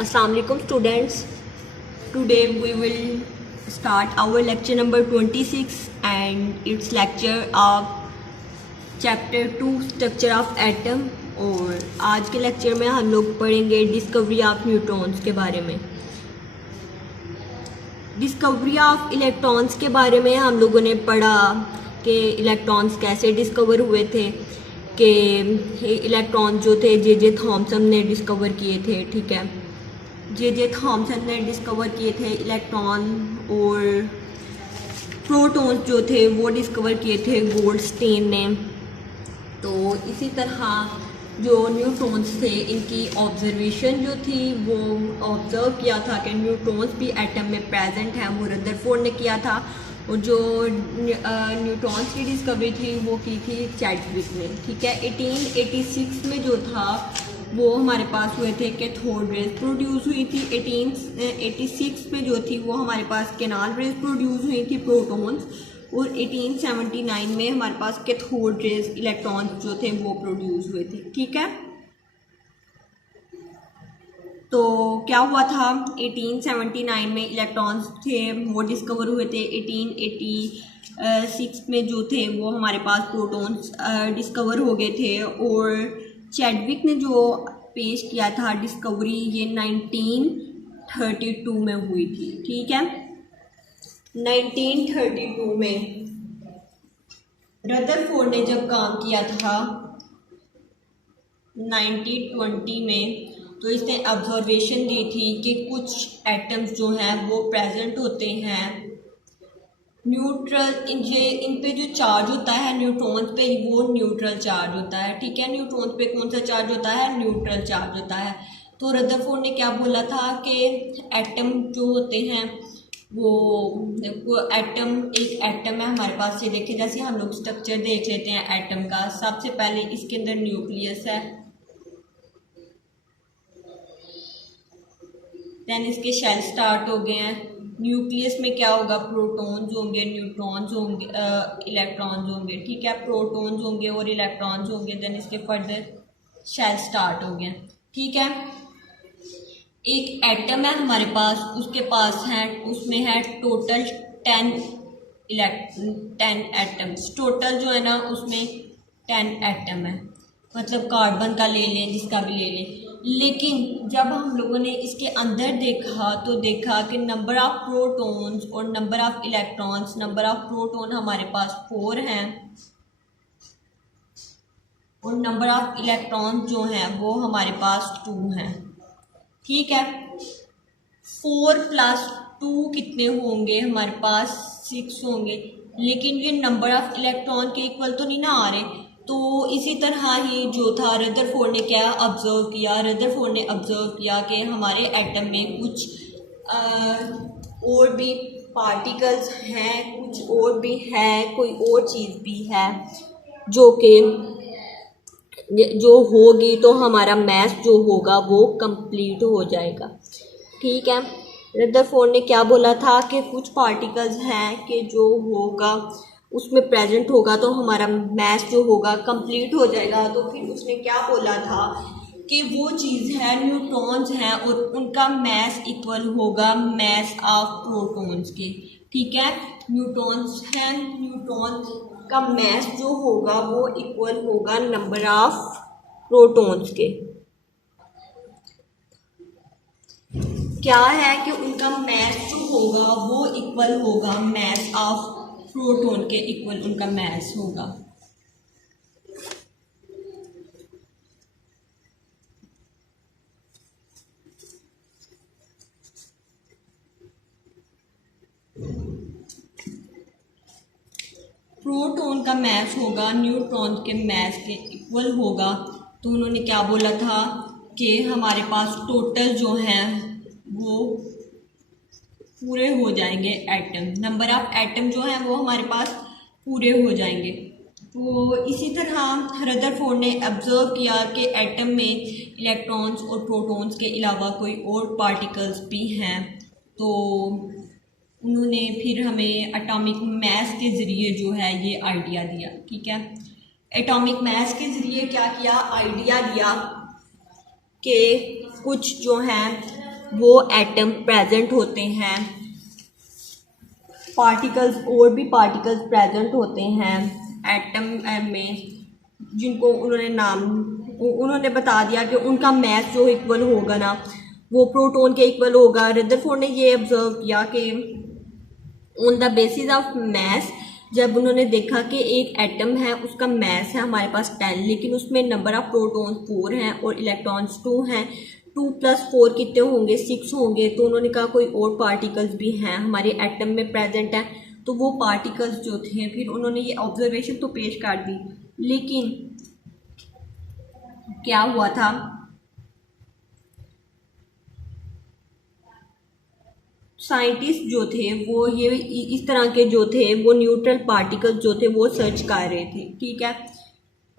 Assalamu alaikum students. Today we will start our lecture number 26 and its lecture of chapter 2 structure of atom। और आज के lecture में हम लोग पढ़ेंगे डिस्कवरी ऑफ न्यूट्रॉन्स के बारे में। डिस्कवरी ऑफ इलेक्ट्रॉन्स के बारे में हम लोगों ने पढ़ा कि इलेक्ट्रॉन्स कैसे डिस्कवर हुए थे, कि इलेक्ट्रॉन जो थे जे थॉमसन ने डिस्कवर किए थे। ठीक है, जे थॉमसन ने डिस्कवर किए थे इलेक्ट्रॉन, और प्रोटॉन्स जो थे वो डिस्कवर किए थे गोल्डस्टीन ने। तो इसी तरह जो न्यूट्रॉन्स थे इनकी ऑब्जर्वेशन जो थी वो ऑब्ज़र्व किया था कि न्यूट्रॉन्स भी एटम में प्रेजेंट हैं, वो रदरफोर्ड ने किया था। और जो न्यूट्रॉन्स की डिस्कवरी थी वो की थी चैडविक ने। ठीक है, 1886 में जो था वो हमारे पास हुए थे कैथोड रेज प्रोड्यूस हुई थी। 1886 में जो थी वो हमारे पास कैनाल रेज प्रोड्यूस हुई थी प्रोटॉन्स, और 1879 में हमारे पास कैथोड रेज इलेक्ट्रॉन्स जो थे वो प्रोड्यूस हुए थे। ठीक है, तो क्या हुआ था 1879 में इलेक्ट्रॉन्स थे वो डिस्कवर हुए थे। 1886 में जो थे वो हमारे पास प्रोटॉन्स डिस्कवर हो गए थे। और चैडविक ने जो पेश किया था डिस्कवरी ये 1932 में हुई थी। ठीक है, 1932 में रदरफोर्ड ने जब काम किया था 1920 में, तो इसने ऑब्जर्वेशन दी थी कि कुछ एटम्स जो हैं वो प्रेजेंट होते हैं न्यूट्रल, इन पे जो चार्ज होता है न्यूट्रॉन्स पे वो न्यूट्रल चार्ज होता है। ठीक है, न्यूट्रॉन्स पे कौन सा चार्ज होता है? न्यूट्रल चार्ज होता है। तो रदरफोर्ड ने क्या बोला था कि एटम जो होते हैं वो एटम, एक एटम है हमारे पास। से देखें, जैसे हम लोग स्ट्रक्चर देख लेते हैं एटम का। सबसे पहले इसके अंदर न्यूक्लियस है, देन इसके शेल स्टार्ट हो गए हैं। न्यूक्लियस में क्या होगा? प्रोटॉन्स होंगे, न्यूट्रॉन्स होंगे, इलेक्ट्रॉन्स होंगे। ठीक है, प्रोटॉन्स होंगे और इलेक्ट्रॉन्स होंगे, देन इसके फर्दर शेल स्टार्ट हो गए। ठीक है, एक एटम है हमारे पास, उसके पास है, उसमें है टोटल 10 एटम्स। टोटल जो है ना उसमें 10 एटम है, मतलब कार्बन का ले लें, जिसका भी ले लें। लेकिन जब हम लोगों ने इसके अंदर देखा तो देखा कि नंबर ऑफ प्रोटॉन्स और number of electrons, number of proton हमारे पास 4 हैं और नंबर ऑफ इलेक्ट्रॉन जो हैं वो हमारे पास 2 हैं। ठीक है, 4 + 2 कितने होंगे? हमारे पास 6 होंगे। लेकिन ये नंबर ऑफ इलेक्ट्रॉन के इक्वल तो नहीं ना आ रहे। तो इसी तरह ही जो था रदरफोर्ड ने क्या ऑब्जर्व किया? रदरफोर्ड ने ऑब्जर्व किया कि हमारे एटम में कुछ और भी पार्टिकल्स हैं, कुछ और भी है, कोई और चीज़ भी है जो कि जो होगी तो हमारा मैथ जो होगा वो कंप्लीट हो जाएगा। ठीक है, रदरफोर्ड ने क्या बोला था कि कुछ पार्टिकल्स हैं कि जो होगा उसमें प्रेजेंट होगा तो हमारा मैथ जो होगा कंप्लीट हो जाएगा। तो फिर उसने क्या बोला था कि वो चीज़ है न्यूट्रॉन्स हैं और उनका मैथ इक्वल होगा मैथ ऑफ प्रोटॉन्स के। ठीक है, न्यूट्रॉन्स हैं, न्यूट्रॉन्स का मैथ जो होगा वो इक्वल होगा नंबर ऑफ प्रोटॉन्स के। क्या है कि उनका मैथ जो होगा वो इक्वल होगा मैथ ऑफ प्रोटॉन के, इक्वल उनका मैथ होगा। प्रोटॉन का मैथ होगा न्यूट्रॉन के मैथ के इक्वल होगा। तो उन्होंने क्या बोला था कि हमारे पास टोटल जो हैं वो पूरे हो जाएंगे एटम, नंबर ऑफ एटम जो है वो हमारे पास पूरे हो जाएंगे। तो इसी तरह रदरफोर्ड ने ऑब्जर्व किया कि एटम में इलेक्ट्रॉन्स और प्रोटॉन्स के अलावा कोई और पार्टिकल्स भी हैं। तो उन्होंने फिर हमें एटॉमिक मैथ के ज़रिए जो है ये आइडिया दिया। ठीक है, एटॉमिक मैथ के ज़रिए क्या किया? आइडिया दिया कि कुछ जो हैं वो एटम प्रेजेंट होते हैं, पार्टिकल्स और भी पार्टिकल्स प्रेजेंट होते हैं एटम में, जिनको उन्होंने बता दिया कि उनका मैस जो इक्वल होगा ना वो प्रोटॉन के इक्वल होगा। रदरफोर्ड ने ये ऑब्जर्व किया कि on the basis of mass, जब उन्होंने देखा कि एक एटम है उसका मैस है हमारे पास 10, लेकिन उसमें नंबर ऑफ प्रोटॉन्स 4 हैं और इलेक्ट्रॉन्स 2 हैं, 2 + 4 कितने होंगे, 6 होंगे। तो उन्होंने कहा कोई और पार्टिकल्स भी हैं हमारे एटम में प्रेजेंट है। तो वो पार्टिकल्स जो थे, फिर उन्होंने ये ऑब्जर्वेशन तो पेश कर दी, लेकिन क्या हुआ था, साइंटिस्ट जो थे वो ये इस तरह के जो थे वो न्यूट्रल पार्टिकल्स जो थे वो सर्च कर रहे थे, ठीक है।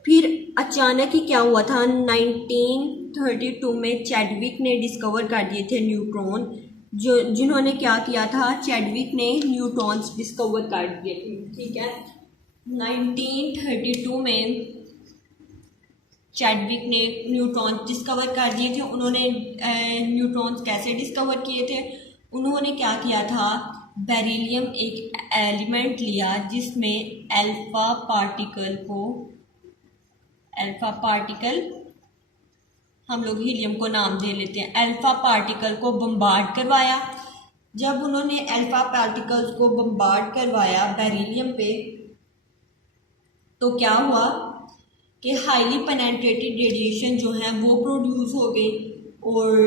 फिर अचानक ही क्या हुआ था, 1932 में चैडविक ने डिस्कवर कर दिए थे न्यूट्रॉन, जिन्होंने क्या किया था, चैडविक ने न्यूट्रॉन्स डिस्कवर कर दिए थे, ठीक है। 1932 में चैडविक ने न्यूट्रॉन्स डिस्कवर कर दिए थे। उन्होंने न्यूट्रॉन्स कैसे डिस्कवर किए थे, उन्होंने क्या किया था, बेरिलियम एक एलिमेंट लिया जिसमें अल्फा पार्टिकल हम लोग हीलियम को नाम दे लेते हैं, अल्फा पार्टिकल को बम्बार्ड करवाया। जब उन्होंने अल्फा पार्टिकल्स को बम्बार्ड करवाया बेरिलियम पे, तो क्या हुआ कि हाईली पेनेट्रेटेड रेडिएशन जो है वो प्रोड्यूस हो गई और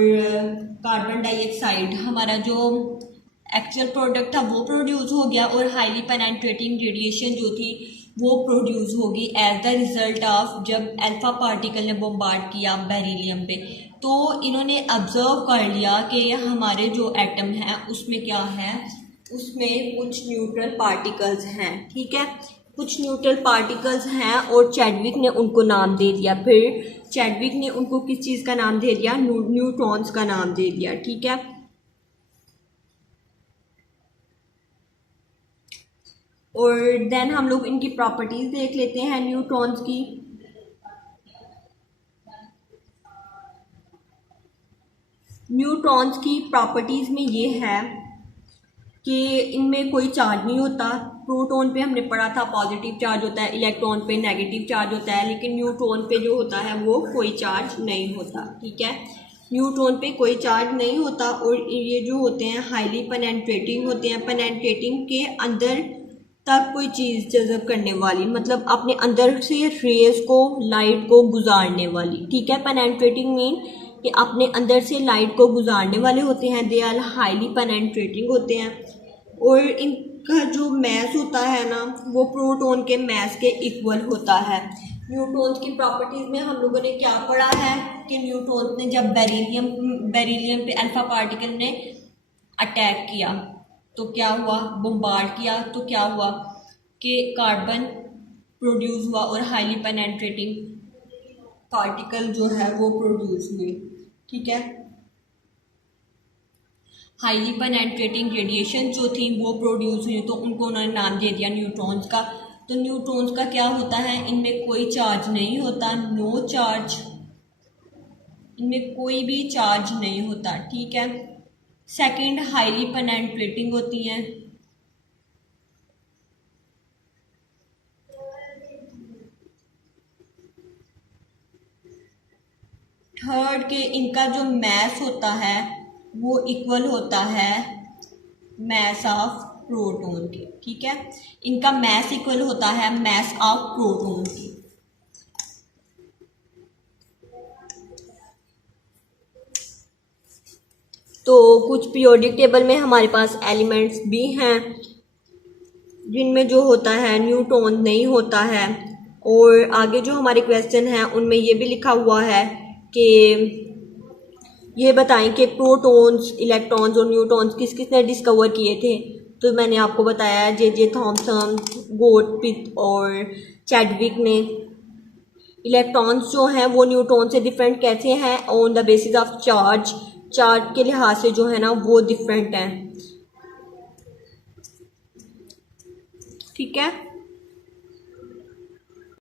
कार्बन डाइऑक्साइड हमारा जो एक्चुअल प्रोडक्ट था वो प्रोड्यूस हो गया और हाईली पेनेट्रेटिंग रेडिएशन जो थी वो प्रोड्यूस होगी एज द रिजल्ट ऑफ जब अल्फा पार्टिकल ने बम्बार्ड किया बेरिलियम पे। तो इन्होंने ऑब्जर्व कर लिया कि हमारे जो एटम है उसमें क्या है, उसमें कुछ न्यूट्रल पार्टिकल्स हैं, ठीक है, कुछ न्यूट्रल पार्टिकल्स हैं और चैडविक ने उनको नाम दे दिया। फिर चैडविक ने उनको किस चीज़ का नाम दे दिया, न्यूट्रॉन्स का नाम दे दिया, ठीक है। और देन हम लोग इनकी प्रॉपर्टीज देख लेते हैं न्यूट्रॉन्स की। न्यूट्रॉन्स की प्रॉपर्टीज में ये है कि इनमें कोई चार्ज नहीं होता। प्रोटॉन पे हमने पढ़ा था पॉजिटिव चार्ज होता है, इलेक्ट्रॉन पे नेगेटिव चार्ज होता है, लेकिन न्यूट्रॉन पे जो होता है वो कोई चार्ज नहीं होता, ठीक है। न्यूट्रॉन पे कोई चार्ज नहीं होता और ये जो होते हैं हाईली पेनेट्रेटिंग होते हैं, पेनेट्रेटिंग के अंदर तक कोई चीज़ जज़ब करने वाली, मतलब अपने अंदर से रेज को, लाइट को गुजारने वाली, ठीक है। पेनेट्रेटिंग मीन कि अपने अंदर से लाइट को गुजारने वाले होते हैं, दे आर हाईली पेनेट्रेटिंग होते हैं। और इनका जो मैस होता है ना वो प्रोटॉन के मैस के इक्वल होता है। न्यूट्रॉन्स की प्रॉपर्टीज़ में हम लोगों ने क्या पढ़ा है कि न्यूट्रॉन्स ने जब बेरिलियम पे अल्फा पार्टिकल ने अटैक किया तो क्या हुआ, बम्बार्ड किया तो क्या हुआ कि कार्बन प्रोड्यूस हुआ और हाईली पेनेट्रेटिंग पार्टिकल जो है वो प्रोड्यूस हुए, ठीक है। हाईली पेनेट्रेटिंग रेडिएशन जो थी वो प्रोड्यूस हुई तो उनको उन्होंने नाम दे दिया न्यूट्रॉन्स का। तो न्यूट्रॉन्स का क्या होता है, इनमें कोई चार्ज नहीं होता, नो चार्ज, इनमें कोई भी चार्ज नहीं होता, ठीक है। सेकंड, हाईली पेनेट्रेटिंग होती हैं। थर्ड के इनका जो मैस होता है वो इक्वल होता है मैस ऑफ प्रोटॉन के, ठीक है। इनका मैस इक्वल होता है मैस ऑफ प्रोटॉन की। तो कुछ पीरियोडिक टेबल में हमारे पास एलिमेंट्स भी हैं जिनमें जो होता है न्यूट्रॉन नहीं होता है। और आगे जो हमारे क्वेश्चन हैं उनमें ये भी लिखा हुआ है कि ये बताएं कि प्रोटॉन्स, इलेक्ट्रॉन्स और न्यूट्रॉन्स किस किस ने डिस्कवर किए थे। तो मैंने आपको बताया जे थॉमसन, गोल्डस्मिथ और चैडविक ने। इलेक्ट्रॉन्स जो हैं वो न्यूट्रॉन से डिफरेंट कैसे हैं, on the basis of charge के लिहाज से जो है ना वो डिफरेंट हैं, ठीक है।